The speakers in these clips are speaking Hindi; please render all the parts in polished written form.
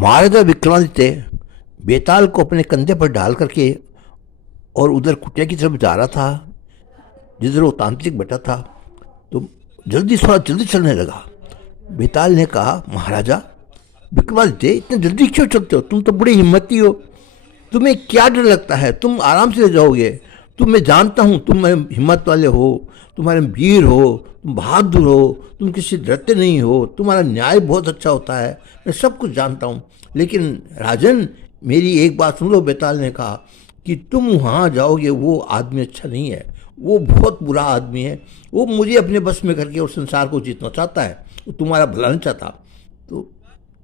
महाराजा विक्रमादित्य बेताल को अपने कंधे पर डाल करके और उधर कुटिया की तरफ जा रहा था जिधर वो तांत्रिक बैठा था। तो थोड़ा जल्दी चलने लगा। बेताल ने कहा, महाराजा विक्रमादित्य इतने जल्दी क्यों चलते हो? तुम तो बड़ी हिम्मती हो, तुम्हें क्या डर लगता है? तुम आराम से जाओगे। मैं जानता हूँ तुम हिम्मत वाले हो, तुम्हारे वीर हो, तुम बहादुर हो, तुम किसी डरते नहीं हो, तुम्हारा न्याय बहुत अच्छा होता है, मैं सब कुछ जानता हूँ। लेकिन राजन मेरी एक बात सुन लो। बेताल ने कहा कि तुम वहाँ जाओगे, वो आदमी अच्छा नहीं है, वो बहुत बुरा आदमी है, वो मुझे अपने बस में करके और संसार को जीतना चाहता है, वो तुम्हारा भला नहीं चाहता।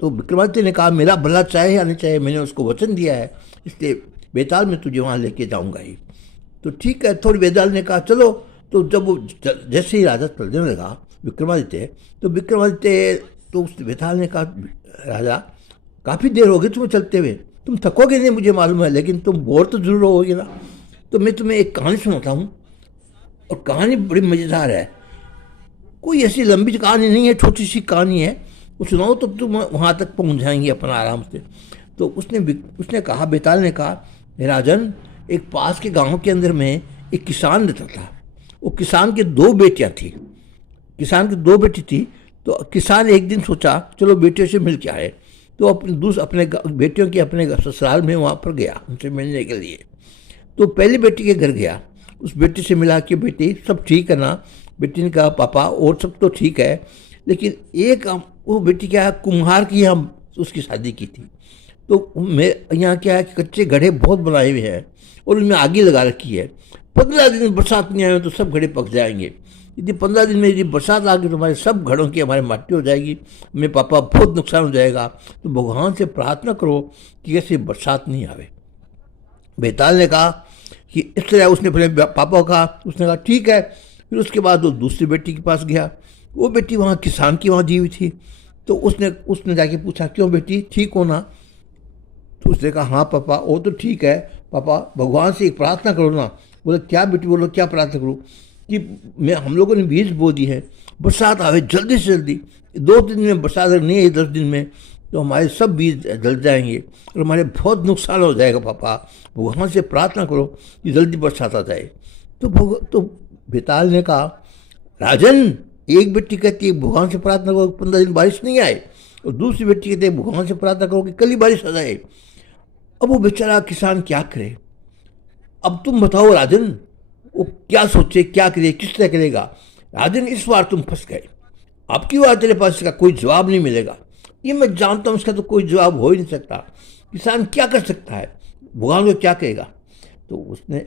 तो विक्रमादित्य ने कहा, मेरा भला चाहे या नहीं चाहे, मैंने उसको वचन दिया है, इसलिए बेताल मैं तुझे वहाँ लेके जाऊँगा ही। तो ठीक है, थोड़ी बेताल ने कहा चलो। तो जब वो जैसे ही राजा चलने लगा विक्रमादित्य, तो उस बेताल ने कहा, राजा काफ़ी देर हो गई तुम्हें चलते हुए, तुम थकोगे नहीं मुझे मालूम है, लेकिन तुम बोर तो जरूर होगे ना। तो मैं तुम्हें एक कहानी सुनाता हूँ, और कहानी बड़ी मज़ेदार है। कोई ऐसी लंबी कहानी नहीं है, छोटी सी कहानी है, वो सुनाओ तो तुम वहाँ तक पहुँच जाएंगे अपना आराम से। तो उसने कहा, बेताल ने कहा, राजन एक पास के गांव के अंदर में एक किसान रहता था। वो किसान की 2 बेटियां थी। किसान की 2 बेटी थी। तो किसान एक दिन सोचा चलो बेटियों से मिल के आए। तो अपने बेटियों के अपने ससुराल में वहाँ पर गया उनसे मिलने के लिए। तो पहली बेटी के घर गया, उस बेटी से मिला कि बेटी सब ठीक है ना? बेटी ने कहा, पापा और सब तो ठीक है, लेकिन एक वो बेटी क्या है, कुम्हार की यहाँ उसकी शादी की थी। तो मैं यहाँ क्या है कि कच्चे घड़े बहुत बनाए हुए हैं और उनमें आगी लगा रखी है। 15 दिन बरसात नहीं आए तो सब घड़े पक जाएंगे। यदि 15 दिन में यदि बरसात आ गई तो हमारे सब घड़ों की हमारे माटी हो जाएगी, मेरे पापा बहुत नुकसान हो जाएगा। तो भगवान से प्रार्थना करो कि ऐसी बरसात नहीं आवे। बेताल ने कहा कि इस तरह उसने अपने पापा को कहा। उसने कहा ठीक है। फिर उसके बाद वो दूसरी बेटी के पास गया। वो बेटी वहाँ किसान की वहाँ दी हुई थी। तो उसने जाके पूछा, क्यों बेटी ठीक हो ना? तो उसने कहा, हाँ पापा वो तो ठीक है, पापा भगवान से एक प्रार्थना करो ना। बोले क्या बेटी? बोलो क्या प्रार्थना करूँ? कि हम लोगों ने बीज बो दी है, बरसात आवे जल्दी से जल्दी। 2 दिन में बरसात अगर नहीं आई 10 दिन में तो हमारे सब बीज जल जाएंगे और हमारे बहुत नुकसान हो जाएगा। पापा भगवान से प्रार्थना करो कि जल्दी बरसात आ जाए। तो बेताल ने कहा, राजन एक बेटी कहती है भगवान से प्रार्थना करो 15 दिन बारिश नहीं आए, और दूसरी बेटी कहती है भगवान से प्रार्थना करो कि कल ही बारिश आ जाए। अब वो बेचारा किसान क्या करे? अब तुम बताओ राजन, वो क्या सोचे, क्या करे, किस तरह करेगा? राजन इस बार तुम फंस गए। आपकी बार तेरे पास इसका कोई जवाब नहीं मिलेगा, ये मैं जानता हूँ, इसका तो कोई जवाब हो ही नहीं सकता। किसान क्या कर सकता है, भगवान को क्या कहेगा? तो उसने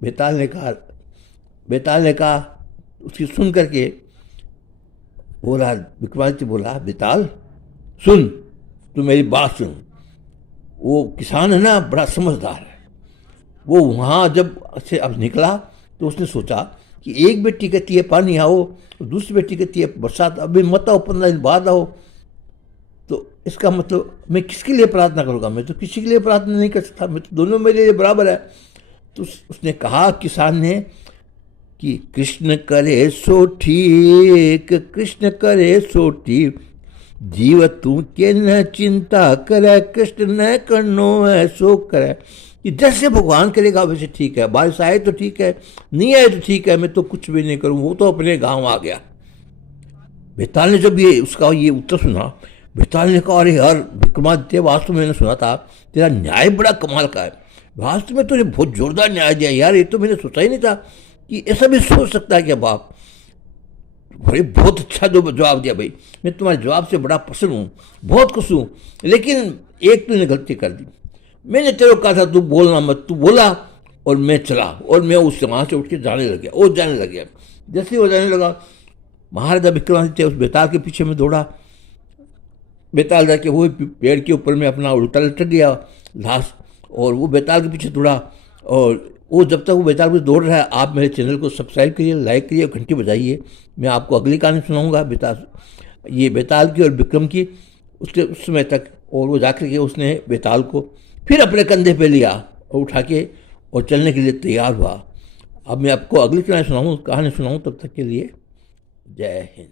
बेताल ने कहा उसकी सुन करके बोला, विक्रमादित्य बोला, बेताल सुन, तू मेरी बात सुन। वो किसान है ना, बड़ा समझदार है। वो वहाँ जब से अब निकला तो उसने सोचा कि एक बेटी कहती है पानी आओ और दूसरी बेटी कहती है बरसात अभी मत आओ, 15 दिन बाद आओ। तो इसका मतलब मैं किसके लिए प्रार्थना करूँगा? मैं तो किसी के लिए प्रार्थना नहीं कर सकता, मैं तो दोनों मेरे लिए बराबर है। तो उसने कहा किसान ने कि कृष्ण करे सो ठीक, कृष्ण करे सो ठीक, जीव तू के न चिंता करे, कृष्ण न करनो है सो करे। कि जैसे भगवान करेगा वैसे ठीक है, बारिश आए तो ठीक है, नहीं आए तो ठीक है, मैं तो कुछ भी नहीं करूँ, वो तो अपने गांव आ गया। बेताल ने जब उसका ये उत्तर सुना, बेताल ने कहा, अरे यार विक्रमादित्य, वास्तव में मैंने सुना था तेरा न्याय बड़ा कमाल का है, वास्तव में तूने बहुत जोरदार न्याय दिया यार, ये तो मैंने सोचा ही नहीं था कि ऐसा भी सोच सकता है क्या बाप। भाई बहुत अच्छा जवाब दिया भाई, मैं तुम्हारे जवाब से बड़ा प्रसन्न हूँ, बहुत खुश हूँ। लेकिन एक तूने गलती कर दी, मैंने तेरे को कहा था तू बोलना मत, तू बोला और मैं चला, और मैं उस वहाँ से उठ के जाने लग गया। और जाने लग गया, जैसे ही वो जाने लगा महाराजा विक्रमादित्य उस बेताल के पीछे में दौड़ा। बेताल जाके वो पेड़ के ऊपर में अपना उल्टा लटक गया घास, और वो बेताल के पीछे दौड़ा। और वो जब तक वो बेताल पे दौड़ रहा है, आप मेरे चैनल को सब्सक्राइब करिए, लाइक करिए और घंटी बजाइए। मैं आपको अगली कहानी सुनाऊंगा बेताल की और विक्रम की, उसके उस समय तक। और वो जाकर के उसने बेताल को फिर अपने कंधे पे लिया और उठा के और चलने के लिए तैयार हुआ। अब मैं आपको अगली कहानी सुनाऊँ, तब तक के लिए जय हिंद।